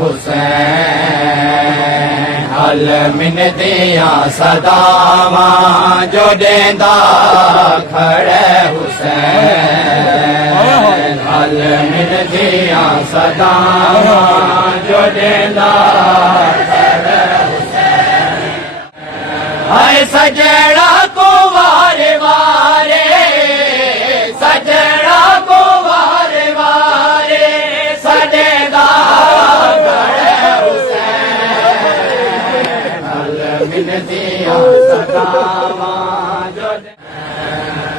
हुसैन हल मिन दिया सदावा जो देंदा खड़े हुसैन हल मिन दिया सदावा जो देंदा खड़े हुसैन हाय सजड़ा को वारे वारे सजड़ा को वारे वारे सदेदा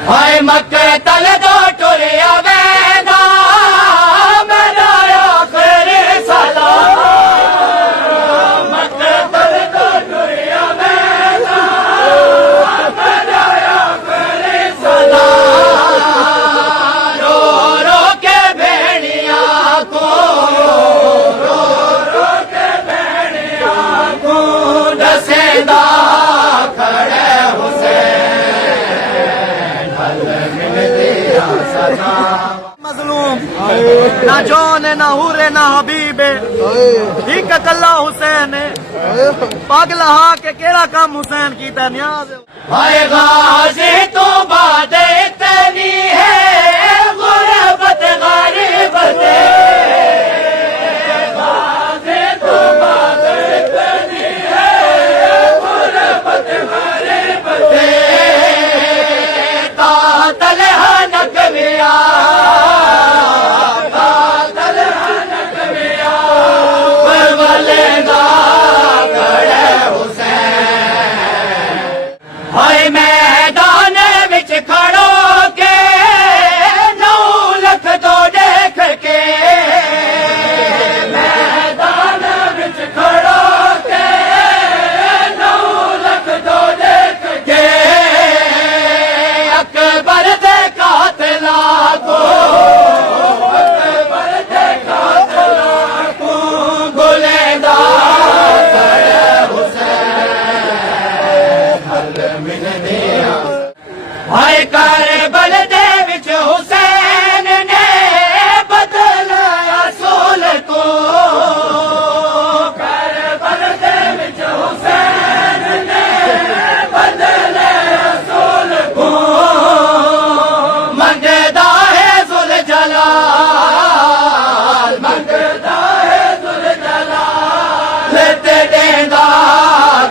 हाय मकतल दो टुरिया वेदा मेरा आखिर सलाम मकतल दो टुरिया वेदा मेरा आखिर सलाम रो रो के भेड़िया को रो रो के भेड़िया को दसेदा मजलूम ना जौन ना हुरे ना हबीबे ठीक कल्ला हुसैन पागला हा के केड़ा काम हुसैन कीता न्याज हाय गाज़ी तो बात इतनी है गुरबत गरीबत गाज़ी तो बात इतनी है गुरबत गरीबत तातल हनक मिया मैदान विच खड़ो के 9 लख तो देख के मैदान विच खड़ो के 9 लख तो देख के अकबर दे कातिला को अकबर दे कातिला को गुलेदा हाय करबल दे विच हुसैन ने बदलाया सोल को करबल दे विच हुसैन ने बदलाया सोल को मंगदा है जुल जलाल मंगदा है जुल जलाल लेते देंदा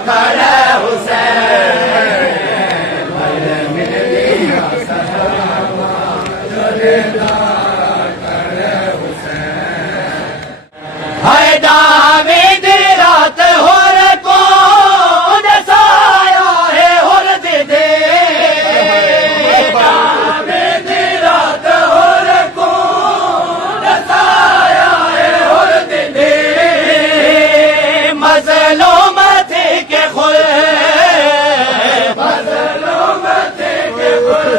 खड़े हाय दावीद रात होर को दसाया है होर दे दे दावीद रात होर को दसाया है होर दे दे मज़लूम थे के खुद मज़लूम थे के खुद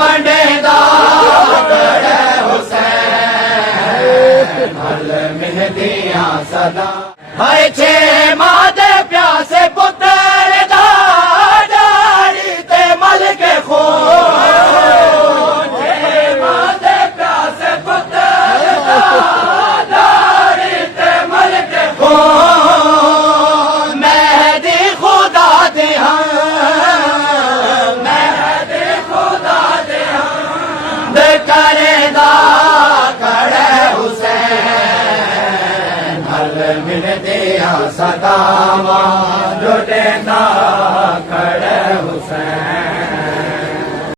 वंडेदा सदा हाय छे मादे प्यासे पुत्र दाड़ी ते मल के खो छे मादे प्यासे पुत्र दाड़ी ते मल के खो मेहदी खुदा दे मेहदी खुदा दे दे करेदा खड़े मिल दिया सदावा जो देंदा खड़े हुसैन।